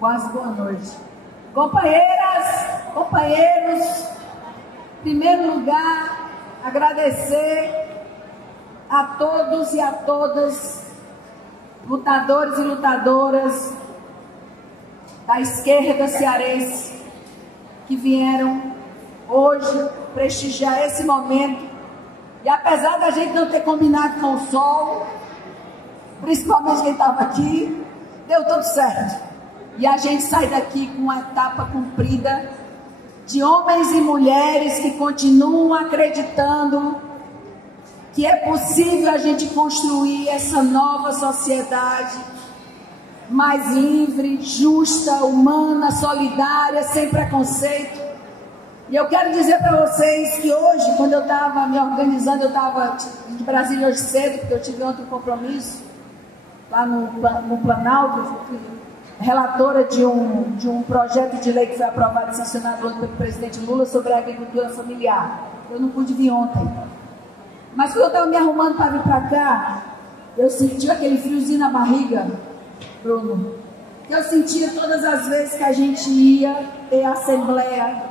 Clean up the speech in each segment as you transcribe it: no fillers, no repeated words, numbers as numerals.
Quase boa noite. Companheiras, companheiros, em primeiro lugar, agradecer a todos e a todas, lutadores e lutadoras da esquerda cearense, que vieram hoje prestigiar esse momento. E apesar da gente não ter combinado com o sol, principalmente quem estava aqui, deu tudo certo. E a gente sai daqui com uma etapa cumprida de homens e mulheres que continuam acreditando que é possível a gente construir essa nova sociedade mais livre, justa, humana, solidária, sem preconceito. E eu quero dizer para vocês que hoje, quando eu estava me organizando, eu estava de Brasília hoje cedo, porque eu tive ontem um compromisso lá no Planalto, relatora de um projeto de lei que foi aprovado e sancionado pelo presidente Lula sobre a agricultura familiar. Eu não pude vir ontem. Mas quando eu estava me arrumando para vir para cá, eu senti aquele friozinho na barriga, Bruno, que eu sentia todas as vezes que a gente ia ter a Assembleia,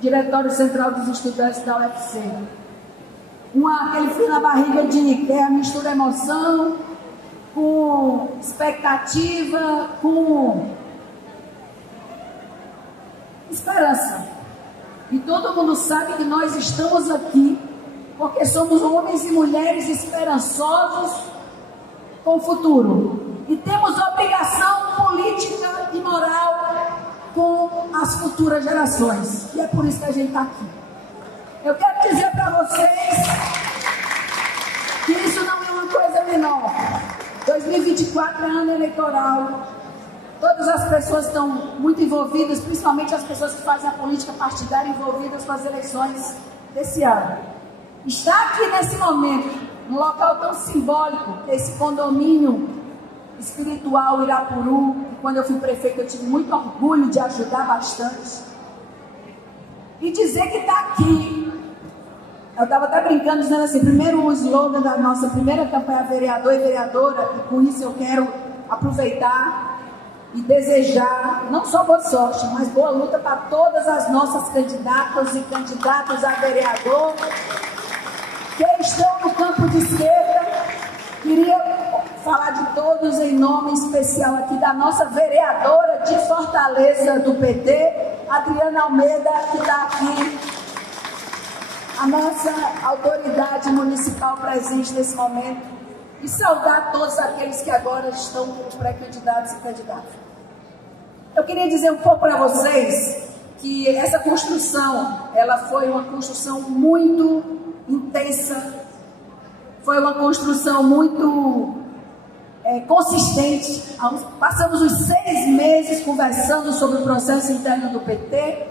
Diretório Central dos Estudantes da UFC. Aquele frio na barriga de que é a mistura emoção com expectativa, com esperança. E todo mundo sabe que nós estamos aqui porque somos homens e mulheres esperançosos com o futuro. E temos obrigação política e moral com as futuras gerações. E é por isso que a gente está aqui. Eu quero dizer para vocês que isso não é uma coisa menor. 2024 é ano eleitoral. Todas as pessoas estão muito envolvidas, principalmente as pessoas que fazem a política partidária envolvidas com as eleições desse ano. Está aqui nesse momento, num local tão simbólico, esse condomínio espiritual Irapuru, que quando eu fui prefeito eu tive muito orgulho de ajudar bastante. E dizer que está aqui. Eu estava até brincando, dizendo assim, primeiro o slogan da nossa primeira campanha vereador e vereadora, e com isso eu quero aproveitar e desejar, não só boa sorte, mas boa luta para todas as nossas candidatas e candidatos a vereador que estão no campo de esquerda. Queria falar de todos em nome especial aqui da nossa vereadora de Fortaleza do PT, Adriana Almeida, que está aqui, a nossa autoridade municipal presente nesse momento, e saudar todos aqueles que agora estão como pré-candidatos e candidatas. Eu queria dizer um pouco para vocês que essa construção, ela foi uma construção muito intensa, foi uma construção muito consistente. Passamos os 6 meses conversando sobre o processo interno do PT,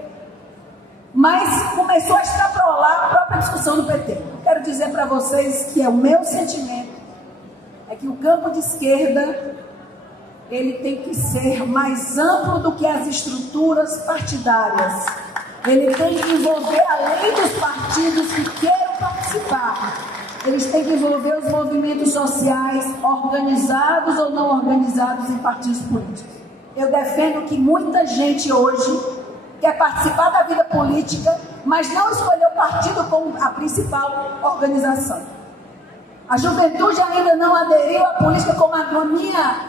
mas começou a extrapolar a própria discussão do PT. Eu quero dizer para vocês que o meu sentimento é que o campo de esquerda ele tem que ser mais amplo do que as estruturas partidárias. Ele tem que envolver, além dos partidos que queiram participar, eles têm que envolver os movimentos sociais, organizados ou não organizados em partidos políticos. Eu defendo que muita gente hoje quer participar da vida política, mas não escolheu o partido como a principal organização. A juventude ainda não aderiu à política como a minha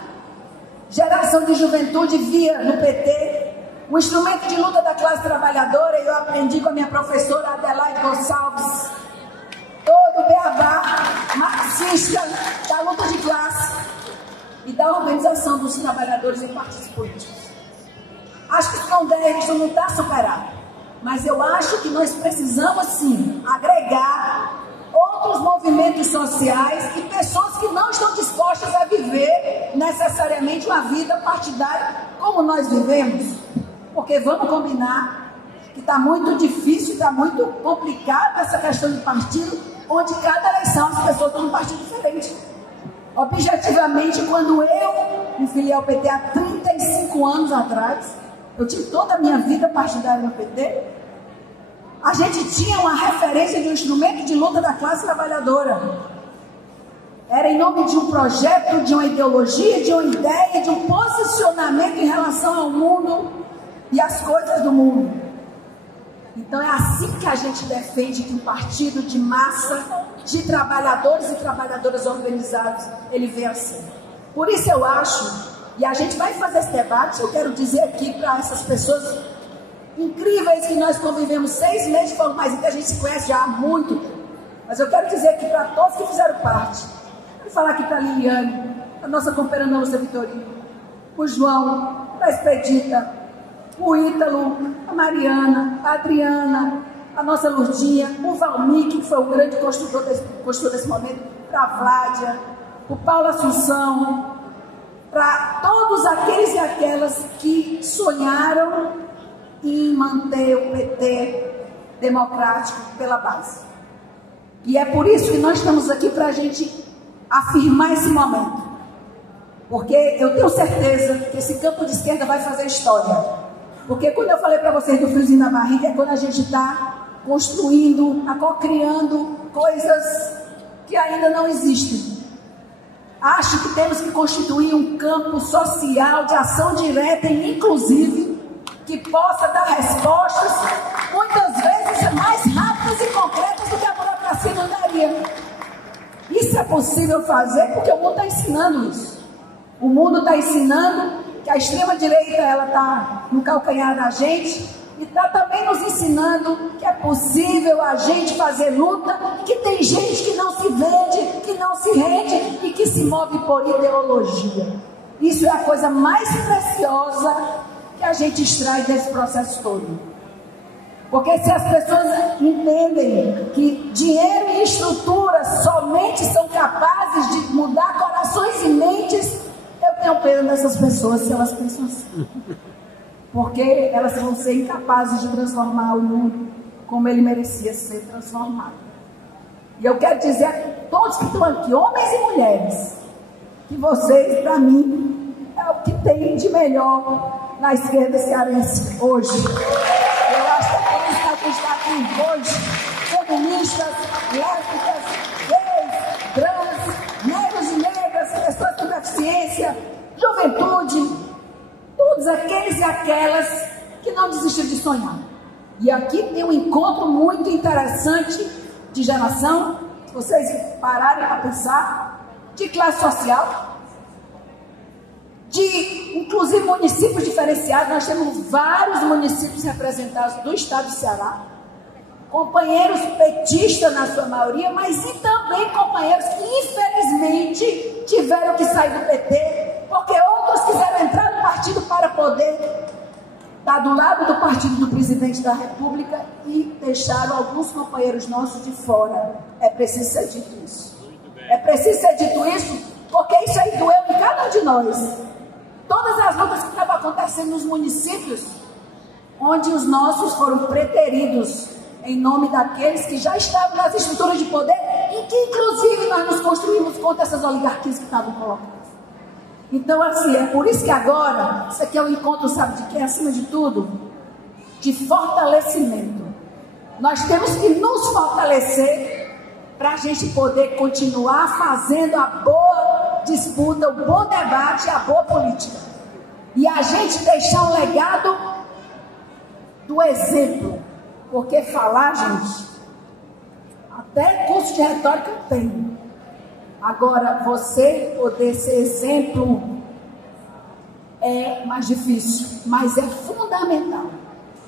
geração de juventude via no PT. O instrumento de luta da classe trabalhadora, eu aprendi com a minha professora Adelaide Gonçalves, todo o beabá marxista da luta de classe e da organização dos trabalhadores em partidos políticos. Acho que isso não está superado, mas eu acho que nós precisamos sim agregar outros movimentos sociais e pessoas que não estão dispostas a viver necessariamente uma vida partidária como nós vivemos, porque vamos combinar que está muito difícil, está muito complicada essa questão de partido, onde cada eleição as pessoas estão num partido diferente. Objetivamente, quando eu me filiei ao PT há 35 anos atrás, eu tive toda a minha vida partidária no PT, a gente tinha uma referência de um instrumento de luta da classe trabalhadora. Era em nome de um projeto, de uma ideologia, de uma ideia, de um posicionamento em relação ao mundo e às coisas do mundo. Então é assim que a gente defende que um partido de massa, de trabalhadores e trabalhadoras organizados, ele venha a ser. Por isso eu acho, e a gente vai fazer esse debate, eu quero dizer aqui para essas pessoas incríveis que nós convivemos 6 meses, falando mais que a gente se conhece já há muito tempo. Mas eu quero dizer aqui para todos que fizeram parte, quero falar aqui para a Liliane, a nossa companheira Ana Vitorino, o João, a Expedita, o Ítalo, a Mariana, a Adriana, a nossa Lurdinha, o Valmir, que foi o grande construtor desse momento, para a Vládia, o Paulo Assunção, para todos aqueles e aquelas que sonharam em manter o PT democrático pela base. E é por isso que nós estamos aqui para a gente afirmar esse momento. Porque eu tenho certeza que esse campo de esquerda vai fazer história. Porque quando eu falei para vocês do friozinho na barriga, é quando a gente está construindo, co-criando coisas que ainda não existem. Acho que temos que constituir um campo social de ação direta e inclusive que possa dar respostas, muitas vezes mais rápidas e concretas do que a burocracia não daria. Isso é possível fazer porque o mundo está ensinando isso. O mundo está ensinando que a extrema-direita ela está no calcanhar da gente e está também nos ensinando que é possível a gente fazer luta, que tem gente que não se vende, que não se rende e que se move por ideologia. Isso é a coisa mais preciosa que a gente extrai desse processo todo. Porque se as pessoas entendem que dinheiro e estrutura somente são capazes de mudar corações e mentes, eu tenho pena dessas pessoas se elas pensam assim. Porque elas vão ser incapazes de transformar o mundo como ele merecia ser transformado. E eu quero dizer a todos que estão aqui, homens e mulheres, que vocês, para mim, é o que tem de melhor na esquerda cearense hoje. Eu acho que é por isso que a gente está aqui hoje, feministas, lésbicas, gays, trans, negros e negras, pessoas com deficiência, juventude, todos aqueles e aquelas que não desistiram de sonhar. E aqui tem um encontro muito interessante de geração, se vocês pararem para pensar, de classe social, de inclusive municípios diferenciados. Nós temos vários municípios representados do estado do Ceará, companheiros petistas na sua maioria, mas e também companheiros que infelizmente tiveram que sair do PT, porque outros quiseram entrar no partido para poder estar do lado do partido do presidente da República e deixaram alguns companheiros nossos de fora. É preciso ser dito isso. É preciso ser dito isso, porque isso aí doeu em cada um de nós. Todas as lutas que estavam acontecendo nos municípios, onde os nossos foram preteridos em nome daqueles que já estavam nas estruturas de poder e que inclusive nós nos construímos contra essas oligarquias que estavam colocadas. Então assim, é por isso que agora, isso aqui é um encontro, sabe de quem? Acima de tudo, de fortalecimento. Nós temos que nos fortalecer para a gente poder continuar fazendo a boa disputa, o bom debate, a boa política. E a gente deixar um legado do exemplo. Porque falar, gente, até curso de retórica eu tenho. Agora, você poder ser exemplo é mais difícil, mas é fundamental.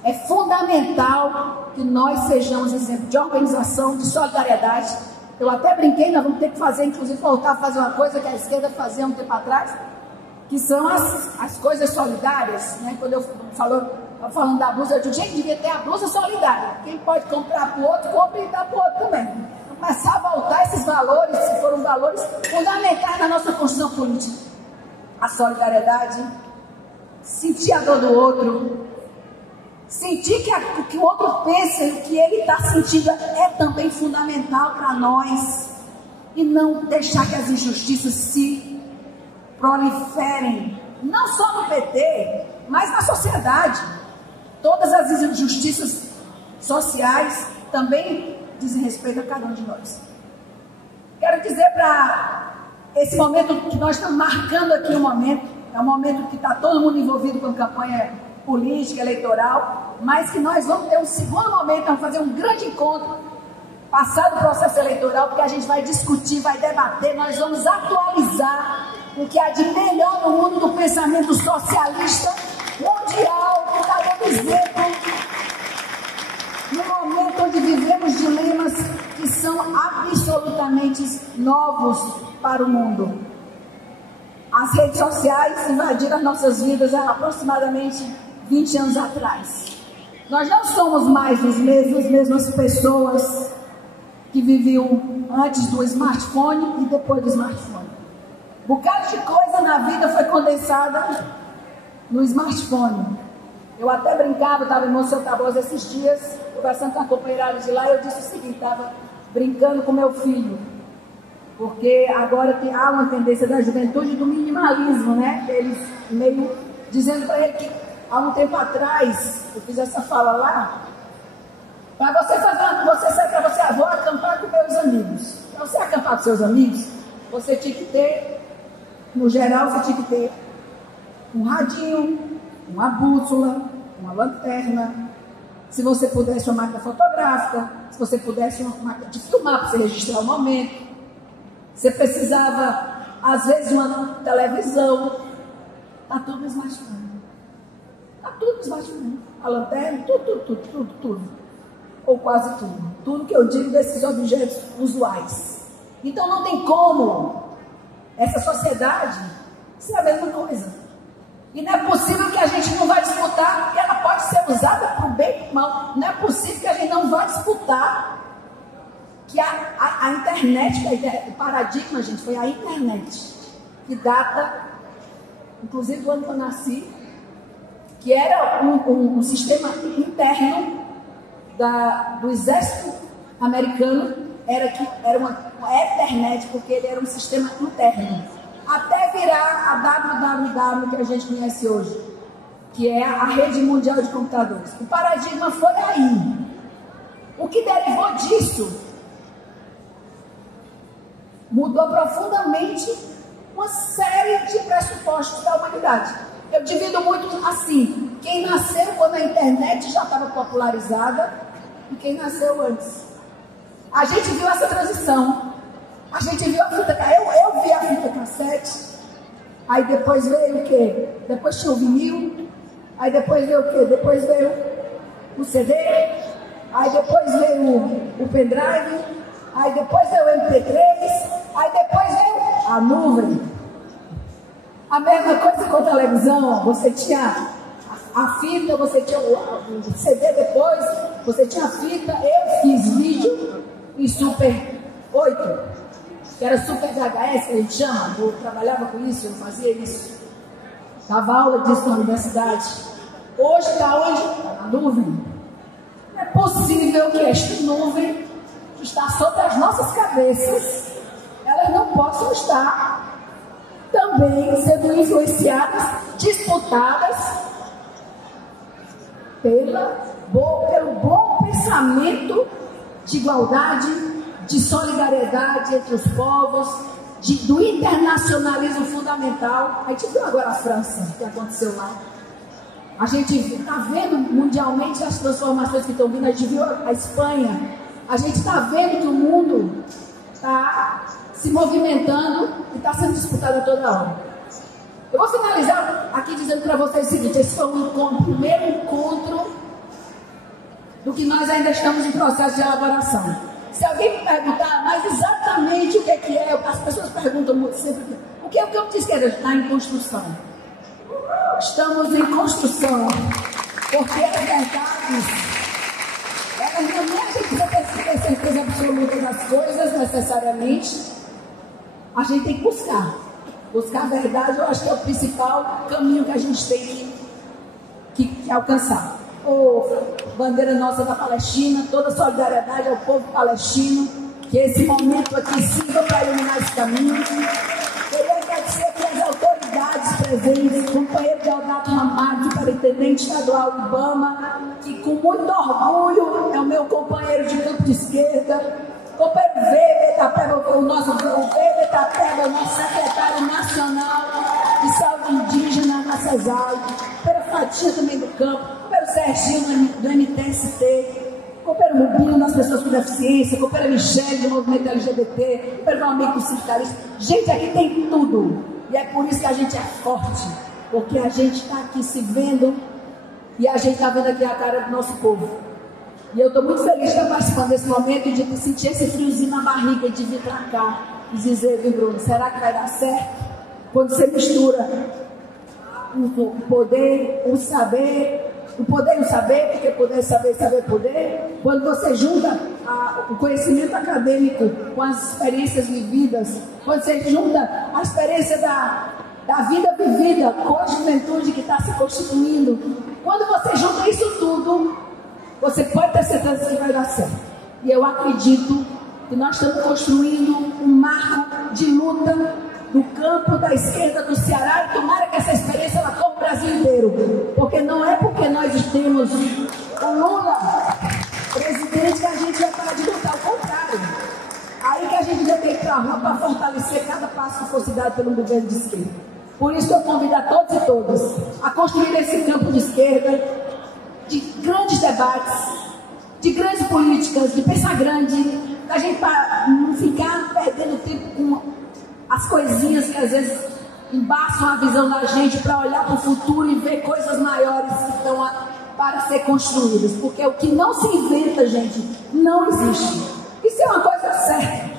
É fundamental que nós sejamos exemplo de organização, de solidariedade. Eu até brinquei, nós vamos ter que fazer, inclusive voltar a fazer uma coisa que a esquerda fazia um tempo atrás, que são as coisas solidárias, né? Quando eu falando da blusa, eu digo, gente, devia ter a blusa solidária. Quem pode comprar para o outro, compra e dá para o outro também. Começar a voltar esses valores, que foram valores fundamentais na nossa construção política. A solidariedade, sentir a dor do outro, sentir que o que o outro pensa e o que ele está sentindo é também fundamental para nós. E não deixar que as injustiças se proliferem, não só no PT, mas na sociedade. Todas as injustiças sociais também dizem respeito a cada um de nós. Quero dizer para esse momento que nós estamos marcando aqui um momento, é um momento que está todo mundo envolvido com campanha política, eleitoral, mas que nós vamos ter um segundo momento, vamos fazer um grande encontro, passado o processo eleitoral, porque a gente vai discutir, vai debater, nós vamos atualizar o que há de melhor no mundo do pensamento socialista mundial, que está dando exemplo no momento onde vivemos dilemas que são absolutamente novos para o mundo. As redes sociais invadiram as nossas vidas há aproximadamente 20 anos atrás. Nós não somos mais as mesmas pessoas que viviam antes do smartphone e depois do smartphone. Um bocado de coisa na vida foi condensada no smartphone. Eu até brincava, estava em Monsenhor Tabosa esses dias, conversando com a companheirada de lá, eu disse o seguinte, estava brincando com meu filho, porque agora há uma tendência da juventude do minimalismo, né? Eles meio dizendo para ele que há um tempo atrás, eu fiz essa fala lá, para você sair para você, vou acampar com meus amigos. Para você acampar com seus amigos, você tinha que ter, no geral, você tinha que ter um radinho, uma bússola, uma lanterna, se você pudesse uma máquina fotográfica, se você pudesse uma máquina de filmar para você registrar o momento, você precisava, às vezes, de uma televisão. Está tudo no smartphone. Está tudo no smartphone. A lanterna, tudo. Ou quase tudo. Tudo que eu digo desses objetos usuais. Então não tem como essa sociedade ser a mesma coisa. E não é possível que a gente não vai disputar, porque ela pode ser usada para o bem e para o mal. Não é possível que a gente não vai disputar que a internet, o paradigma, gente, foi a internet, que data, inclusive do ano que eu nasci, que era um sistema interno do exército americano, era uma Ethernet, porque ele era um sistema interno, até virar a www que a gente conhece hoje, que é a rede mundial de computadores. O paradigma foi aí. O que derivou disso mudou profundamente uma série de pressupostos da humanidade. Eu divido muito assim, quem nasceu quando a internet já estava popularizada e quem nasceu antes. A gente viu essa transição. A gente viu a fita cassete. Eu vi a fita cassete. Aí depois veio o quê? Depois tinha o vinil. Aí depois veio o quê? Depois veio o CD. Aí depois veio o pendrive. Aí depois veio o MP3. Aí depois veio a nuvem. A mesma coisa com a televisão. Você tinha a fita, você tinha o CD depois. Você tinha a fita. Eu fiz vídeo em Super 8, que era Super VHS, que a gente chama. Eu trabalhava com isso, eu fazia isso. Dava aula disso na universidade. Hoje está onde? Está na nuvem. Não é possível que esta nuvem, que está sobre as nossas cabeças, elas não possam estar também sendo influenciadas, disputadas pelo bom pensamento de igualdade, de solidariedade entre os povos, do internacionalismo fundamental. A gente viu agora a França, o que aconteceu lá. A gente está vendo mundialmente as transformações que estão vindo. A gente viu a Espanha. A gente está vendo que o mundo está se movimentando e está sendo disputado a toda hora. Eu vou finalizar aqui dizendo para vocês o seguinte: esse foi o primeiro encontro do que nós ainda estamos em processo de elaboração. Se alguém me perguntar, mas exatamente o que é, as pessoas perguntam sempre, o que é que eu disse que era? Está em construção. Estamos em construção, porque as verdades, elas não é a gente precisa ter certeza absoluta das coisas necessariamente, a gente tem que buscar. Buscar a verdade, eu acho que é o principal caminho que a gente tem que alcançar. Bandeira nossa da Palestina, toda solidariedade ao povo palestino, que esse momento aqui sirva para iluminar esse caminho. Queria agradecer aqui as autoridades presentes, companheiro de Deodato Ramalho, superintendente estadual Ibama, que com muito orgulho é o meu companheiro de campo de esquerda, Companheiro Weber Tapeba, o nosso Weber Tapeba, o nosso secretário nacional de saúde indígena na CESAI, companheiro Fatia também do campo, companheiro Serginho do MTST, companheiro Rubinho das pessoas com deficiência, companheiro Michele do movimento LGBT, companheiro amigo do sindicalista. Gente, aqui tem tudo. E é por isso que a gente é forte, porque a gente está aqui se vendo e a gente está vendo aqui a cara do nosso povo. E eu estou muito feliz de estar participando desse momento e de sentir esse friozinho na barriga de vir para cá e dizer, viu, Bruno, será que vai dar certo? Quando você mistura o poder, o saber, o poder e o saber, porque poder, saber, poder, quando você junta o conhecimento acadêmico com as experiências vividas, quando você junta a experiência da vida vivida com a juventude que está se constituindo, quando você junta isso tudo, você pode ter certeza que vai dar certo. E eu acredito que nós estamos construindo um marco de luta no campo da esquerda do Ceará, e tomara que essa experiência ela corra o Brasil inteiro. Porque não é porque nós temos o Lula presidente que a gente vai parar de lutar, ao contrário. Aí que a gente vai ter que ir para a rua para fortalecer cada passo que fosse dado pelo governo de esquerda. Por isso eu convido a todos e todas a construir esse campo de esquerda, de grandes debates, de grandes políticas, de pensar grande, da gente para não ficar perdendo tempo com as coisinhas que às vezes embaçam a visão da gente para olhar para o futuro e ver coisas maiores que estão para ser construídas. Porque o que não se inventa, gente, não existe. Isso é uma coisa certa.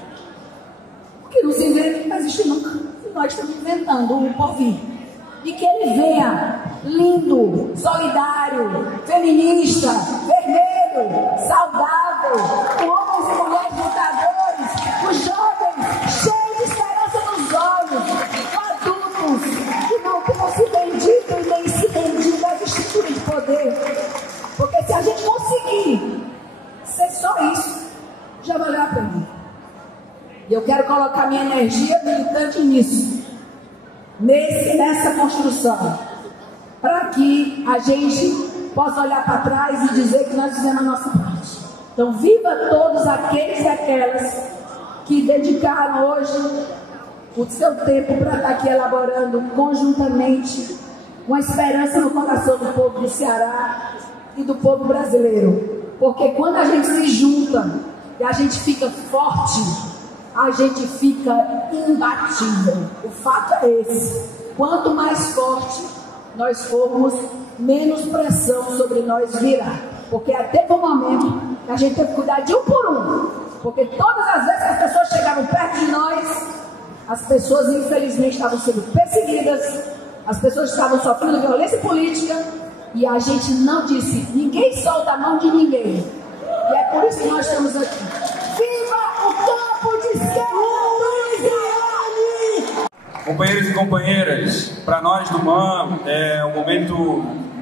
O que não se inventa não vai existir nunca. E nós estamos inventando o porvir. E que ele venha lindo, solidário, feminista, vermelho, saudável, com homens e mulheres lutadores, com jovens cheios de esperança nos olhos, com adultos que não se benditam e nem se bendigam à estrutura de poder. Porque se a gente conseguir ser só isso, já valeu a pena. E eu quero colocar minha energia militante nisso. Nessa construção, para que a gente possa olhar para trás e dizer que nós fizemos a nossa parte. Então, viva todos aqueles e aquelas que dedicaram hoje o seu tempo para estar aqui elaborando conjuntamente uma esperança no coração do povo do Ceará e do povo brasileiro. Porque quando a gente se junta e a gente fica forte, a gente fica imbatível. O fato é esse. Quanto mais forte nós formos, menos pressão sobre nós virá. Porque até o momento a gente tem que cuidar de um por um. Porque todas as vezes que as pessoas chegavam perto de nós, as pessoas infelizmente estavam sendo perseguidas, as pessoas estavam sofrendo violência política, e a gente não disse, ninguém solta a mão de ninguém. E é por isso que nós estamos aqui. Viva o campo de esquerda! Companheiros e companheiras, para nós do MAN é um momento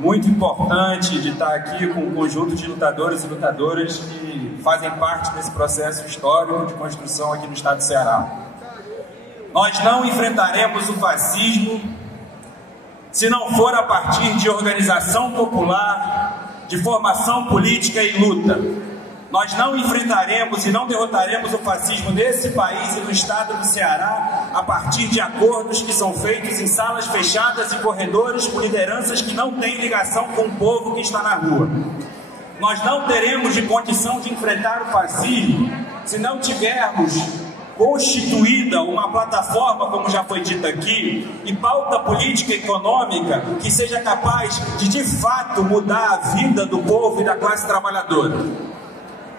muito importante de estar aqui com um conjunto de lutadores e lutadoras que fazem parte desse processo histórico de construção aqui no estado do Ceará. Nós não enfrentaremos o fascismo se não for a partir de organização popular, de formação política e luta. Nós não enfrentaremos e não derrotaremos o fascismo nesse país e no estado do Ceará a partir de acordos que são feitos em salas fechadas e corredores com lideranças que não têm ligação com o povo que está na rua. Nós não teremos de condição de enfrentar o fascismo se não tivermos constituída uma plataforma, como já foi dito aqui, e pauta política e econômica que seja capaz de fato mudar a vida do povo e da classe trabalhadora.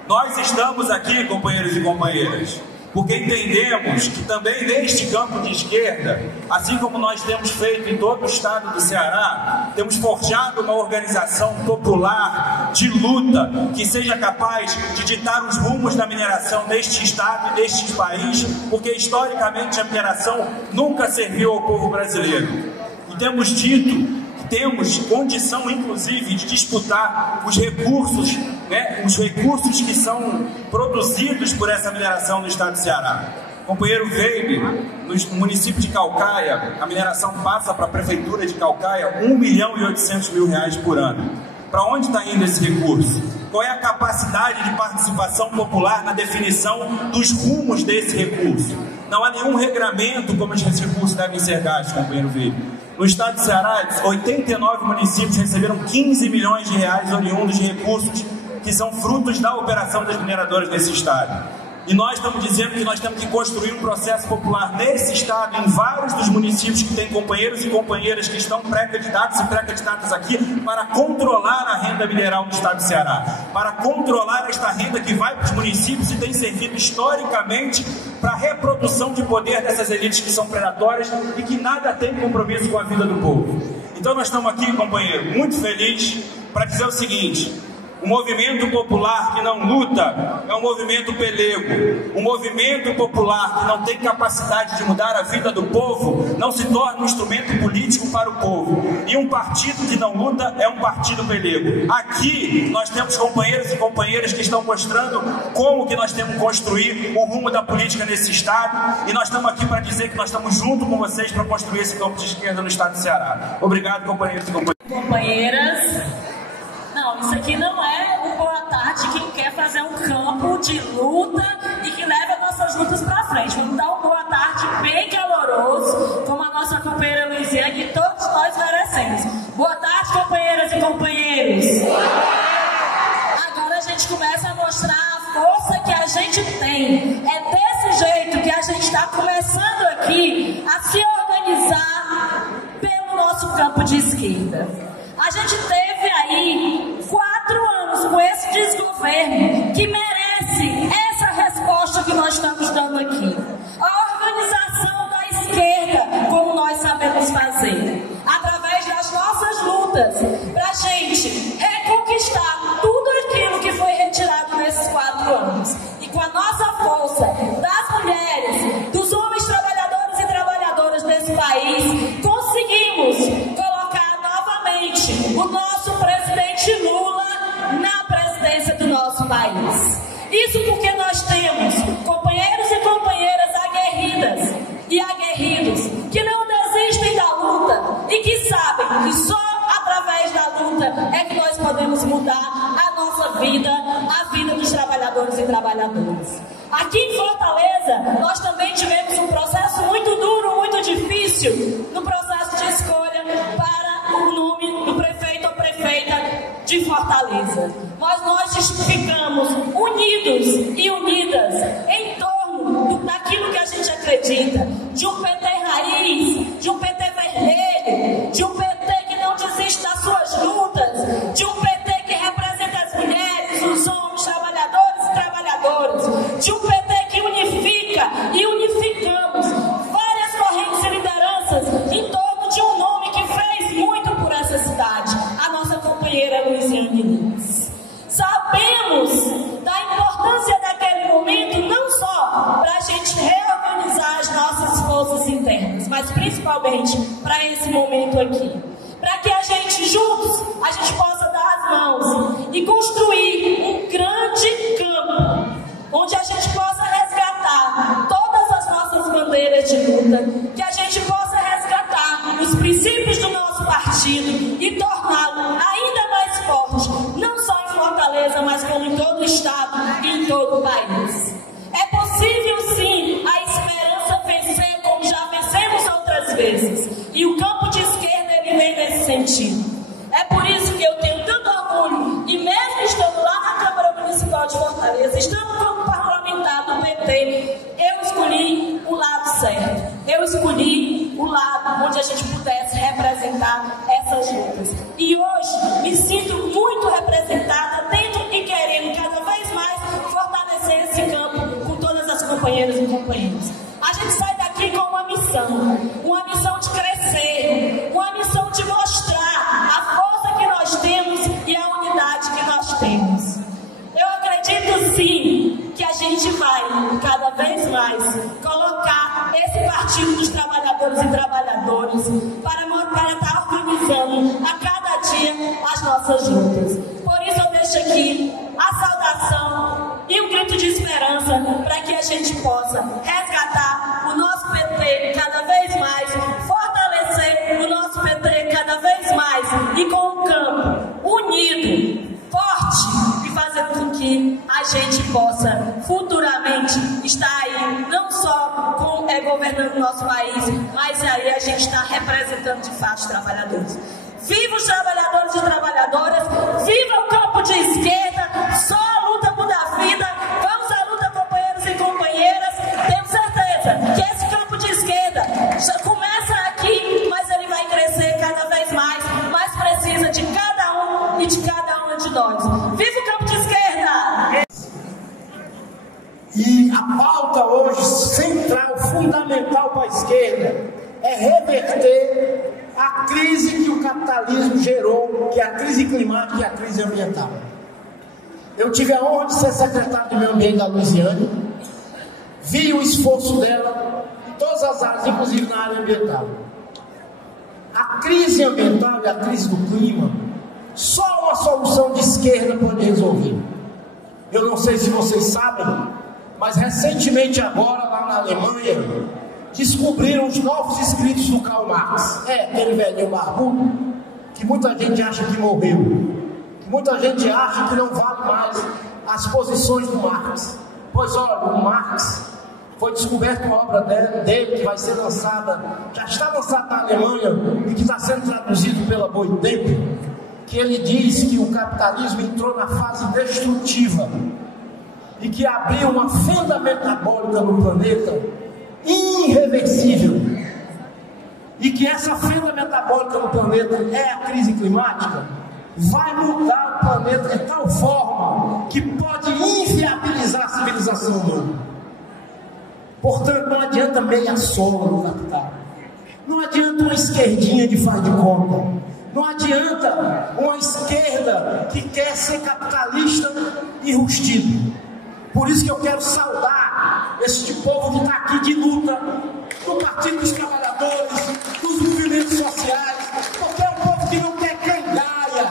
Nós estamos aqui, companheiros e companheiras, porque entendemos que também neste campo de esquerda, assim como nós temos feito em todo o estado do Ceará, temos forjado uma organização popular de luta que seja capaz de ditar os rumos da mineração neste estado e neste país, porque historicamente a mineração nunca serviu ao povo brasileiro. E temos dito temos condição, inclusive, de disputar os recursos, os recursos que são produzidos por essa mineração no estado do Ceará. Companheiro Weber, no município de Caucaia, a mineração passa para a prefeitura de Caucaia R$ 1.800.000 por ano. Para onde está indo esse recurso? qual é a capacidade de participação popular na definição dos rumos desse recurso. Não há nenhum regramento como esses recursos devem ser gastos, companheiro Veiga. No estado de Ceará, 89 municípios receberam 15 milhões de reais oriundos de recursos que são frutos da operação das mineradoras nesse estado. E nós estamos dizendo que nós temos que construir um processo popular nesse estado, em vários dos municípios que têm companheiros e companheiras que estão pré-candidatos e pré-candidatas aqui, para controlar a renda mineral do estado de Ceará, para controlar esta renda que vai para os municípios e tem servido historicamente para a reprodução de poder dessas elites que são predatórias e que nada tem compromisso com a vida do povo. Então nós estamos aqui, companheiro, muito felizes para dizer o seguinte: o movimento popular que não luta é um movimento pelego. O movimento popular que não tem capacidade de mudar a vida do povo não se torna um instrumento político para o povo. E um partido que não luta é um partido pelego. Aqui nós temos companheiros e companheiras que estão mostrando como que nós temos que construir o rumo da política nesse estado. E nós estamos aqui para dizer que nós estamos junto com vocês para construir esse campo de esquerda no estado de Ceará. Obrigado, companheiros e companheiras. Não, isso aqui não é um boa tarde quem quer fazer um campo de luta e que leva nossas lutas para frente. Vamos dar um boa tarde bem caloroso, como a nossa companheira Luiziane e todos nós merecemos. Boa tarde, companheiras e companheiros. Agora a gente começa a mostrar a força que a gente tem. É desse jeito que a gente está começando aqui a se organizar pelo nosso campo de esquerda. A gente teve aí 4 anos com esse desgoverno que merece essa resposta que nós estamos dando aqui. A organização da esquerda, como nós sabemos fazer, através das nossas lutas, para a gente reconquistar tudo aquilo que foi retirado nesses 4 anos. E com a nossa força, das mulheres, dos homens trabalhadores e trabalhadoras desse país, conseguimos colocar o nosso presidente Lula na presidência do nosso país. Isso porque nós temos companheiros e companheiras aguerridas e aguerridos que não desistem da luta e que sabem que só através da luta é que nós podemos mudar a nossa vida, a vida dos trabalhadores e trabalhadoras. Aqui em Fortaleza, nós também tivemos um processo muito duro, muito difícil no processo de escolha para o nome do prefeito ou prefeita de Fortaleza. Mas nós ficamos unidos e unidas em torno daquilo que a gente acredita, de um PT raiz, de um PT vermelho, de um PT que não desiste das suas lutas, de um PT que representa as mulheres, os homens, trabalhadores e trabalhadoras, de um PT que unifica e unificamos várias correntes e lideranças em torno de um nome que fez muito por essa cidade, a nossa companheira Luiziane Lins. Sabemos da importância daquele momento, não só para a gente reorganizar as nossas forças internas, mas principalmente para esse momento aqui. Para que a gente, juntos, a gente possa dar as mãos e construir um grande campo, onde a gente possa resgatar todas as nossas bandeiras de luta, que a gente possa resgatar os princípios do nosso partido e torná-lo ainda mais forte, não só em Fortaleza, mas como em todo o estado e em todo o país. É possível sim a esperança vencer como já vencemos outras vezes, e o campo de esquerda ele vem nesse sentido. É por isso que eu tenho tanto orgulho, e mesmo estando lá na Câmara Municipal de Fortaleza, estando como parlamentar do PT, eu escolhi o lado certo. Eu escolhi o lado onde a gente pudesse representar essas lutas. E hoje me sinto muito representada, tendo e querendo cada vez mais fortalecer esse campo com todas as companheiras e companheiros. A gente sai daqui com uma missão de crescer, uma missão de mostrar a força que nós temos e a unidade que nós temos. Eu acredito sim que a gente vai cada vez mais colocar esse partido dos trabalhadores e trabalhadoras para estar organizando a cada dia as nossas lutas. Por isso eu deixo aqui a saudação e um grito de esperança para que a gente possa resgatar o nosso PT cada vez mais, fortalecer o nosso PT cada vez mais e com um campo unido, forte e fazer de fato trabalhadores. Viva os trabalhadores e trabalhadoras, viva o campo de esquerda, só a luta muda a vida. Vamos à luta, companheiros e companheiras. Tenho certeza que esse campo de esquerda já começa aqui, mas ele vai crescer cada vez mais, mas precisa de cada um e de cada uma de nós. Viva o campo de esquerda! E a pauta hoje central, fundamental para a esquerda, é reverter a crise que o capitalismo gerou, que é a crise climática e a crise ambiental. Eu tive a honra de ser secretário do Meio Ambiente da Lusiane, vi o esforço dela em todas as áreas, inclusive na área ambiental. A crise ambiental e a crise do clima, só uma solução de esquerda pode resolver. Eu não sei se vocês sabem, mas recentemente agora, lá na Alemanha, descobriram os novos escritos do Karl Marx. Aquele velhinho barbudo, que muita gente acha que morreu, que muita gente acha que não vale mais as posições do Marx. Pois olha, o Marx foi descoberto uma obra dele que vai ser lançada, já está lançada na Alemanha e que está sendo traduzido pela Boitempo, que ele diz que o capitalismo entrou na fase destrutiva e que abriu uma fenda metabólica no planeta irreversível, e que essa fenda metabólica no planeta é a crise climática, vai mudar o planeta de tal forma que pode inviabilizar a civilização humana. Portanto, não adianta meia sola no capital, não adianta uma esquerdinha de faz de conta, não adianta uma esquerda que quer ser capitalista e rustido. Por isso que eu quero saudar este povo que está aqui de luta, do Partido dos Trabalhadores, dos movimentos sociais, porque é um povo que não quer cangalha,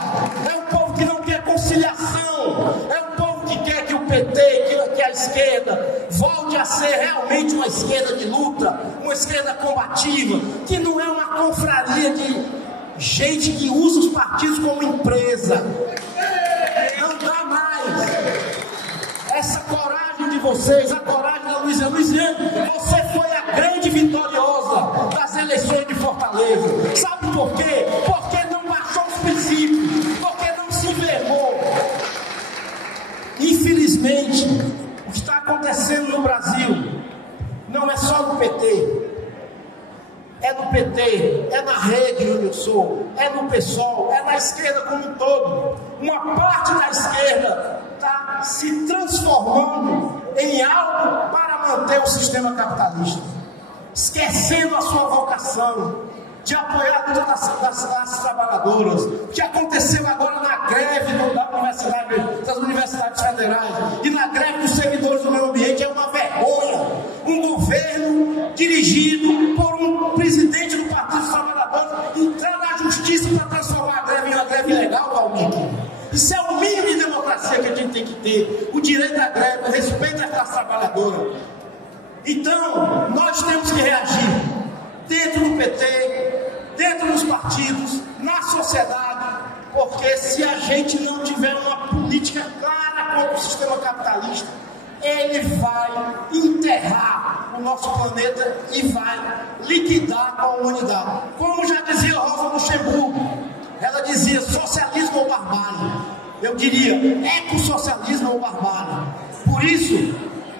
é um povo que não quer conciliação, é um povo que quer que o PT, que a esquerda, volte a ser realmente uma esquerda de luta, uma esquerda combativa, que não é uma confraria de gente que usa os partidos como empresa. Não dá mais. Essa coragem de vocês, a coragem da Luiziane, você foi a grande vitoriosa das eleições de Fortaleza. Sabe por quê? Porque não baixou os princípios, porque não se envergou. Infelizmente, o que está acontecendo no Brasil não é só do PT. É do PT, é na rede onde eu sou, é no PSOL, é na esquerda como um todo. Uma parte da esquerda está se transformando em algo para manter o sistema capitalista, esquecendo a sua vocação de apoiar todas as classes trabalhadoras. O que aconteceu agora na greve das universidades federais e na greve dos servidores do meio ambiente é uma vergonha. Um governo dirigido por um presidente do Partido dos Trabalhadores entrar na justiça para transformar a greve em uma greve legal, Valmir. Isso é o mínimo de democracia que a gente tem que ter, o direito à greve, o respeito à classe trabalhadora. Então, nós temos que reagir dentro do PT, dentro dos partidos, na sociedade, porque se a gente não tiver uma política clara contra o sistema capitalista, ele vai enterrar o nosso planeta e vai liquidar a humanidade. Como já dizia Rosa Luxemburgo, ela dizia socialismo ou barbárie. Eu diria ecossocialismo ou barbárie. Por isso,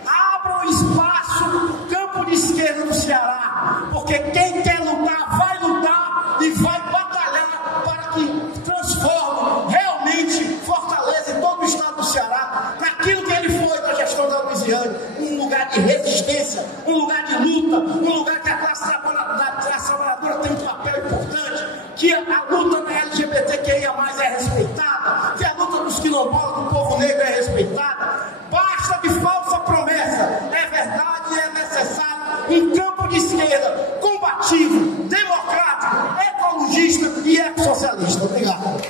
abra um espaço no campo de esquerda do Ceará, porque quem quer lutar, vai lutar e vai batalhar para que transforme realmente Fortaleza e todo o estado do Ceará naquilo que ele foi na gestão da Luiziane, um lugar de resistência, um lugar de luta, um lugar que a classe trabalhadora tem um papel importante, que a luta na LGBTQIA+ é respeitada, que a luta dos quilombolas, do povo negro é respeitada. Basta de falsa promessa, é verdade e é necessário um campo de esquerda combativo, democrático, ecologista e ecossocialista. Obrigado.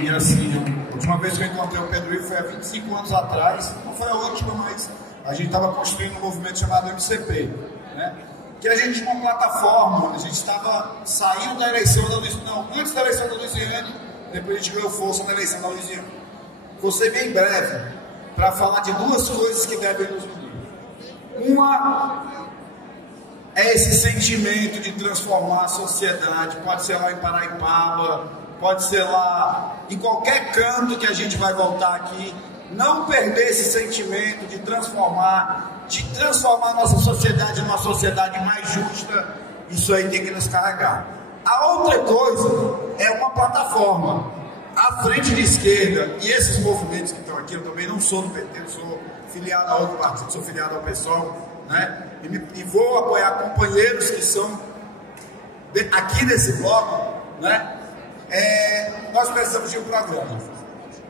E assim, a última vez que eu encontrei o Pedro Ivo foi há 25 anos atrás, não foi a última, mas a gente estava construindo um movimento chamado MCP, né? Que a gente tinha uma plataforma, a gente estava saindo da eleição da Luiziane, não, antes da eleição da Luiziane, depois a gente ganhou força na eleição da Luiziane. Você vem em breve para falar de duas coisas que devem nos unir. Uma é esse sentimento de transformar a sociedade. Pode ser lá em Paraipaba, pode ser lá em qualquer canto que a gente vai voltar aqui. Não perder esse sentimento de transformar a nossa sociedade numa sociedade mais justa. Isso aí tem que nos carregar. A outra coisa é uma plataforma. A frente de esquerda e esses movimentos que estão aqui, eu também não sou do PT, eu sou filiado a outro partido, sou filiado ao PSOL, né? E vou apoiar companheiros que são aqui desse bloco, né? Nós precisamos de um programa.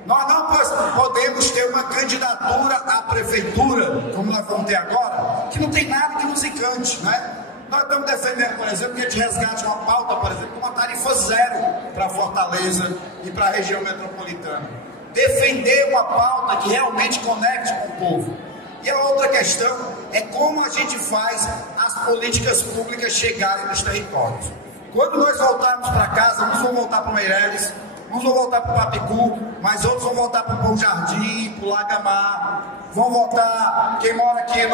Nós não podemos ter uma candidatura à prefeitura, como nós vamos ter agora, que não tem nada que nos encante, né? Nós estamos defendendo, por exemplo, que a gente resgate uma pauta, por exemplo, uma tarifa zero para Fortaleza e para a região metropolitana. Defender uma pauta que realmente conecte com o povo. E a outra questão é como a gente faz as políticas públicas chegarem nos territórios. Quando nós voltarmos para casa, uns vão voltar para o Meireles, uns vão voltar para o Papicu, mas outros vão voltar para o Bom Jardim, para o Lagamar, vão voltar, quem mora aqui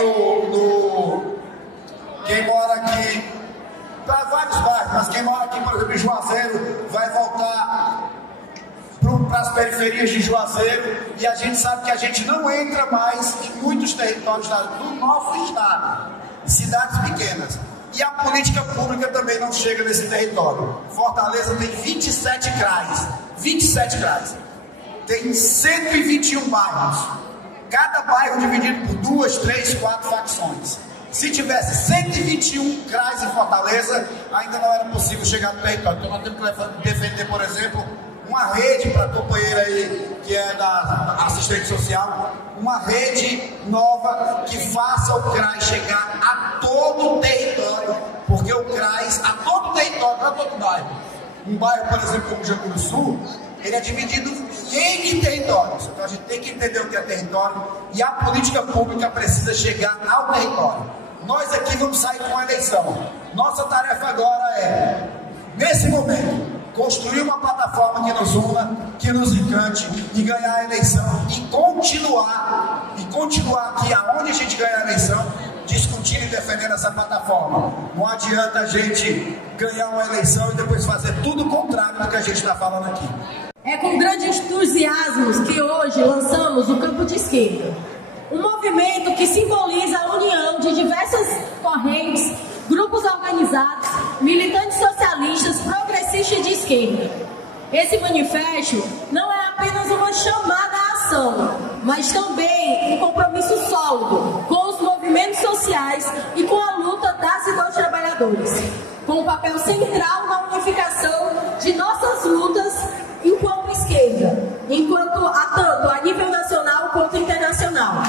para vários bairros, mas quem mora aqui, por exemplo, em Juazeiro, vai voltar para as periferias de Juazeiro, e a gente sabe que a gente não entra mais em muitos territórios do nosso estado, cidades pequenas. E a política pública também não chega nesse território. Fortaleza tem 27 CRAs. 27 CRAs. Tem 121 bairros. Cada bairro dividido por 2, 3, 4 facções. Se tivesse 121 CRAs em Fortaleza, ainda não era possível chegar no território. Então nós temos que defender, por exemplo, uma rede para a companheira aí, que é da assistente social, uma rede nova que faça o CRAS chegar a todo o território, porque o CRAS, a todo o território, não a todo bairro. Um bairro, por exemplo, como Jacuru Sul, ele é dividido em territórios. Então a gente tem que entender o que é território e a política pública precisa chegar ao território. Nós aqui vamos sair com a eleição. Nossa tarefa agora é, nesse momento, construir uma plataforma que nos una, que nos encante e ganhar a eleição e continuar aqui aonde a gente ganhar a eleição, discutindo e defendendo essa plataforma. Não adianta a gente ganhar uma eleição e depois fazer tudo o contrário do que a gente está falando aqui. É com grande entusiasmo que hoje lançamos o Campo de Esquerda, um movimento que simboliza a união de diversas correntes, grupos organizados, militantes socialistas, progressistas de esquerda. Esse manifesto não é apenas uma chamada à ação, mas também um compromisso sólido com os movimentos sociais e com a luta das e dos trabalhadores, com um papel central na unificação de nossas lutas enquanto esquerda, tanto a nível nacional quanto internacional,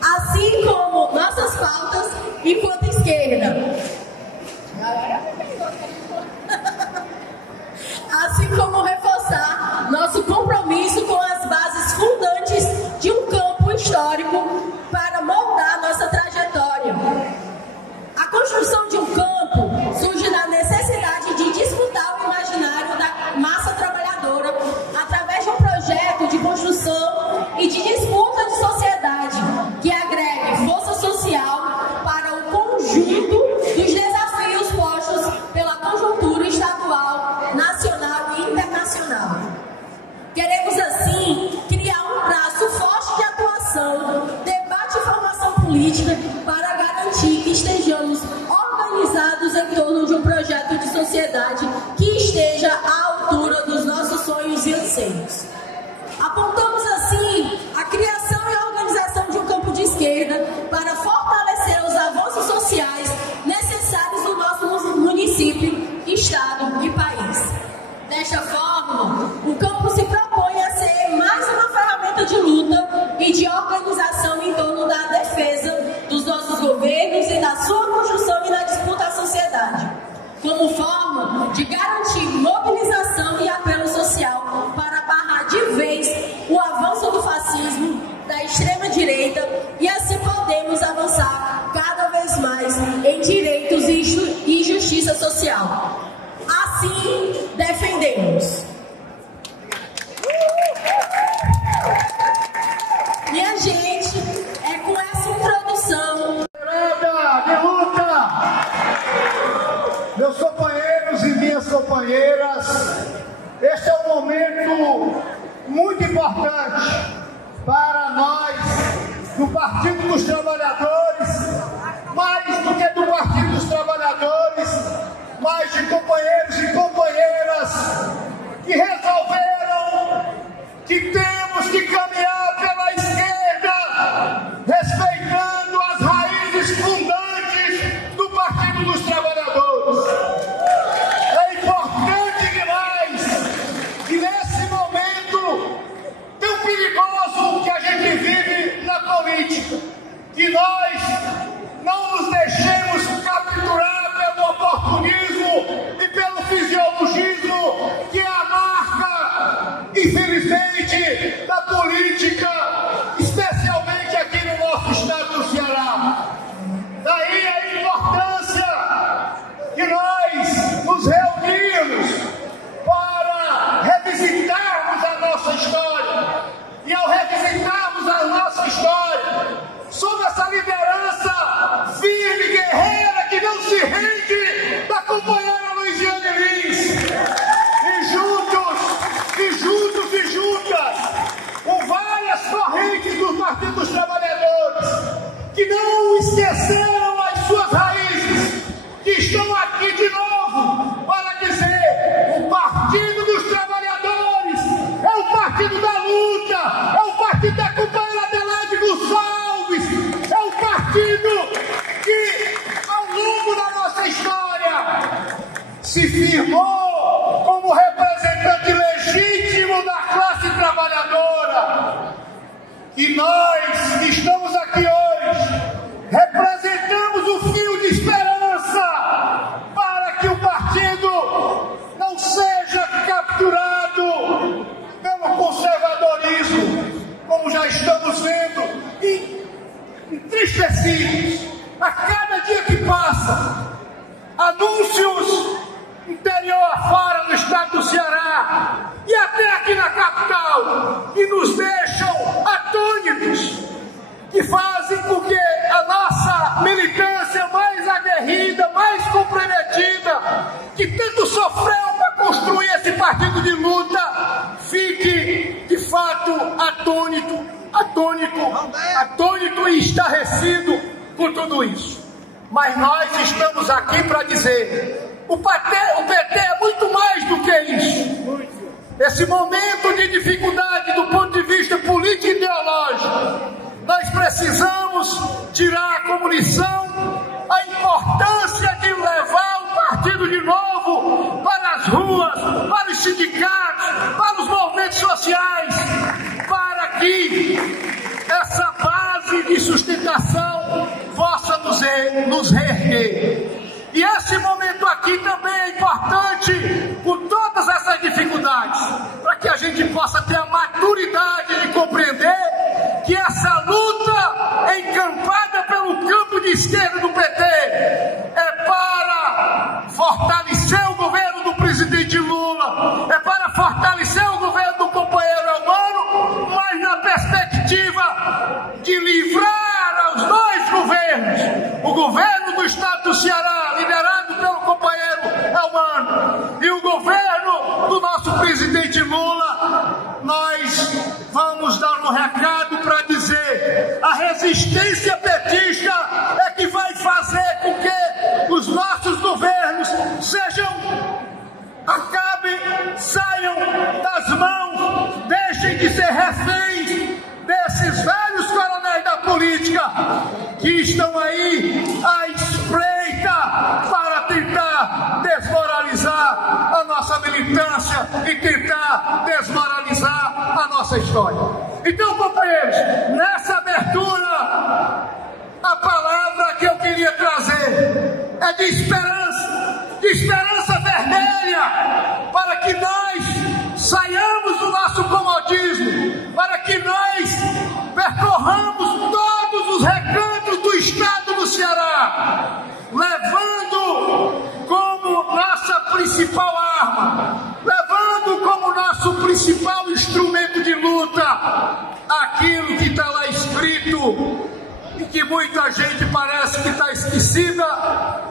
assim como nossas pautas enquanto esquerda. Assim como reforçar nosso compromisso com as bases fundantes de um campo histórico para moldar nossa trajetória. A construção de um campo surge da necessidade de disputar o imaginário da massa trabalhadora através de um projeto de construção e de disputa de sociedade que agregue força social para o conjunto dos desafios postos pela conjuntura estadual, nacional e internacional. Queremos, assim, criar um braço forte de atuação, debate e formação política para garantir que estejamos organizados em torno de um projeto de sociedade que esteja à altura dos nossos sonhos e anseios. Apontamos, assim, a criação e a organização de um campo de esquerda para fortalecer os avanços sociais necessários no nosso município, estado e país. Desta forma, o campo se propõe a ser mais uma ferramenta de luta e de organização em torno da defesa dos nossos governos e da sua construção e da disputa à sociedade, como forma de garantir mobilização e apelo social para barrar de vez o avanço do fascismo, da extrema-direita, e assim podemos avançar cada vez mais em direitos e justiça social. Assim defendemos. Minha gente, é com essa introdução. De luta! companheiras, este é um momento muito importante para nós do Partido dos Trabalhadores, mais do que do Partido dos Trabalhadores, mais de companheiros e companheiras que resolveram que temos que caminhar pela esquerda, respeitando as raízes fundantes do Partido dos Trabalhadores. É importante demais que nesse momento tão perigoso que a gente vive na política, que nós não nos deixemos capturar pelo oportunismo e pelo fisiologismo, que é a marca, infelizmente, da política, especialmente aqui no nosso estado do Ceará. Daí a importância que nós nos reunimos para revisitarmos a nossa história. E ao revisitarmos a nossa história, sob essa liderança firme, guerreira, que não se rende, da companheira Luiziane Lins, e juntas, com várias correntes do Partido dos Trabalhadores, que não esqueceram as suas raízes, que estão aqui de novo para dizer: o Partido dos Trabalhadores é o partido da luta, é o partido da companheira Adelaide Gonçalves, é o partido que, ao longo da nossa história, se firmou como representante legítimo da classe trabalhadora. E nós que estamos aqui hoje representamos o fio de esperança para que o partido não seja capturado pelo conservadorismo, como já estamos vendo, e entristecidos a cada dia que passa. Anúncios interior afora no estado do Ceará e até aqui na capital, que nos deixam atônitos, que fazem com que a nossa militância mais aguerrida, mais comprometida, que tanto sofreu para construir esse partido de luta, fique de fato atônito e estarrecido por tudo isso. Mas nós estamos aqui para dizer: o PT é muito mais do que isso. Esse momento de dificuldade do ponto de vista político e ideológico, nós precisamos tirar como lição a importância de levar o partido de novo para as ruas, para os sindicatos, para os movimentos sociais, para que essa base de sustentação possa nos reerguer. E esse momento aqui também é importante, com todas essas dificuldades, para que a gente possa ter a maturidade de compreender que essa luta encampada pelo campo de esquerda do PT é para fortalecer o governo do presidente Lula, é para fortalecer o governo do companheiro Elmano, mas na perspectiva de livrar aos dois governos, o governo do estado do Ceará, liderado pelo companheiro Elmano, e o governo do nosso presidente Lula. Nós vamos dar um recado para dizer: a resistência petista é que vai fazer com que os nossos governos saiam das mãos, deixem de ser reféns desses velhos coronéis da política que estão aí à espreita para tentar desmoralizar a nossa militância e tentar desmoralizar a nossa história. Então, companheiros, nessa abertura, a palavra que eu queria trazer é de esperança vermelha, para que nós saiamos do nosso comodismo, para que nós percorramos todos os recantos do estado do Ceará, levando como nossa principal arma, levando como nosso principal instrumento de luta aquilo que está lá escrito e que muita gente parece que está esquecida,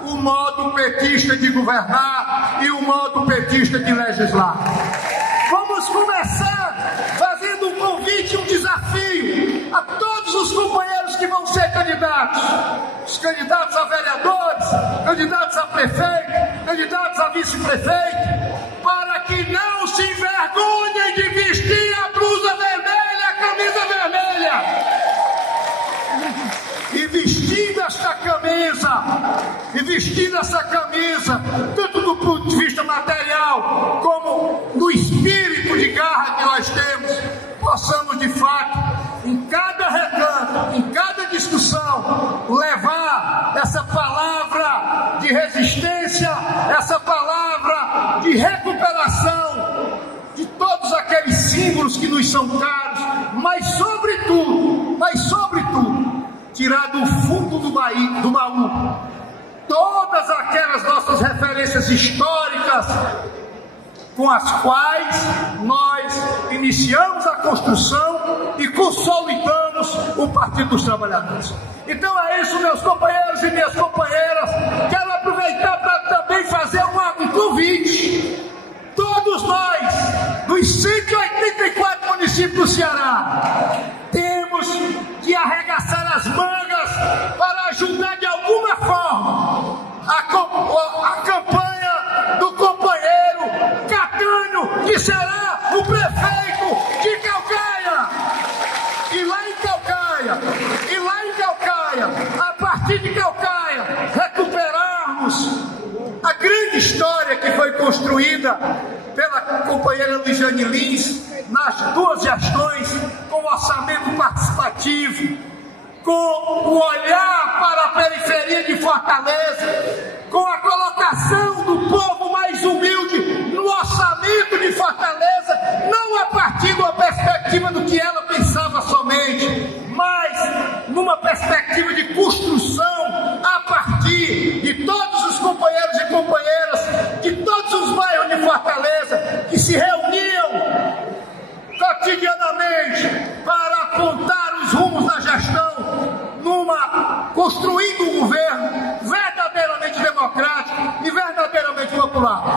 o modo petista de governar e o modo petista de legislar. Vamos começar fazendo um convite, um desafio a todos os companheiros que vão ser candidatos, os candidatos a vereadores, candidatos a prefeito, candidatos a vice-prefeito, para que não se envergonhem de vestir a blusa vermelha, a camisa vermelha. E vestindo essa camisa, tanto do ponto de vista material, como do espírito de garra que nós temos, possamos de fato, em cada recanto, em cada discussão, levar essa palavra de resistência, essa palavra de recuperação de todos aqueles símbolos que nos são caros, mas sobretudo, tirar do fundo do baú todas aquelas nossas referências históricas com as quais nós iniciamos a construção e consolidamos o Partido dos Trabalhadores. Então é isso, meus companheiros e minhas companheiras. Quero aproveitar para também fazer um convite. Todos nós, dos 184 municípios do Ceará, temos que arregaçar as mangas para ajudar de alguma forma a campanha do companheiro Catânio, que será o prefeito de Calcaia. E lá em Calcaia, a partir de Calcaia, recuperarmos a grande história que foi construída pela companheira Luiziane Lins nas duas gestões, com o orçamento participativo, com o olhar para a periferia de Fortaleza, com a colocação do povo mais humilde no orçamento de Fortaleza, não a partir de uma perspectiva do que ela pensava somente, mas numa perspectiva de construção a partir de todos os companheiros e companheiras de todos os bairros de Fortaleza que se reuniam cotidianamente para apontar os rumos da gestão, construindo um governo verdadeiramente democrático e verdadeiramente popular.